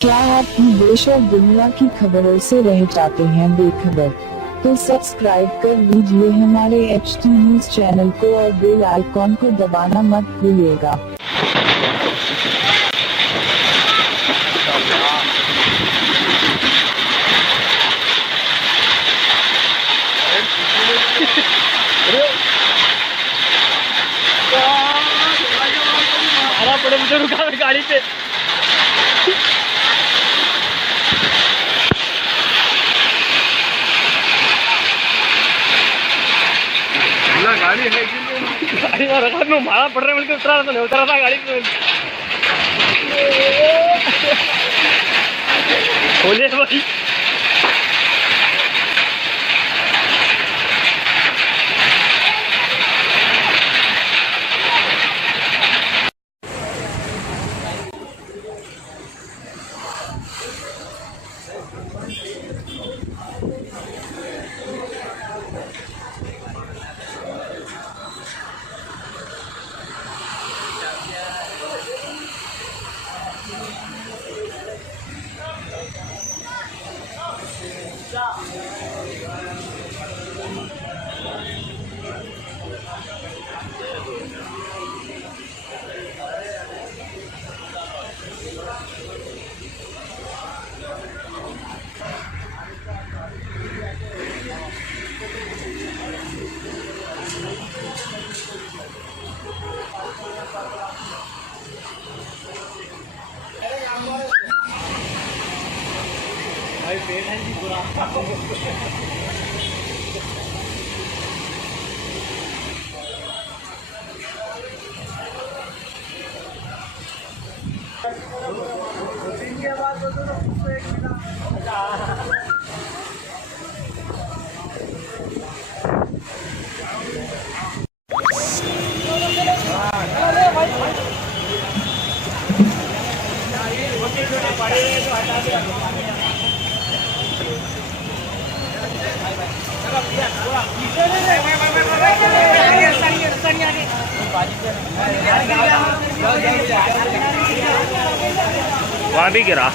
क्या आप भी देश और दुनिया की खबरों से रह जाते हैं बेखबर? तो सब्सक्राइब कर लीजिए हमारे HT न्यूज चैनल को और बेल आइकॉन को दबाना मत भूलिएगा। मारा पड़े मुझे, रुका मैं गाड़ी पे। गाड़ी है कि गाड़ी में रखा मैं, मारा पड़ रहा है, मुझे उतरा तो नहीं उतरा था गाड़ी पे। खोले भाई, भाई पेट है जी बुरा। के बाद वहाँ भी गिरा।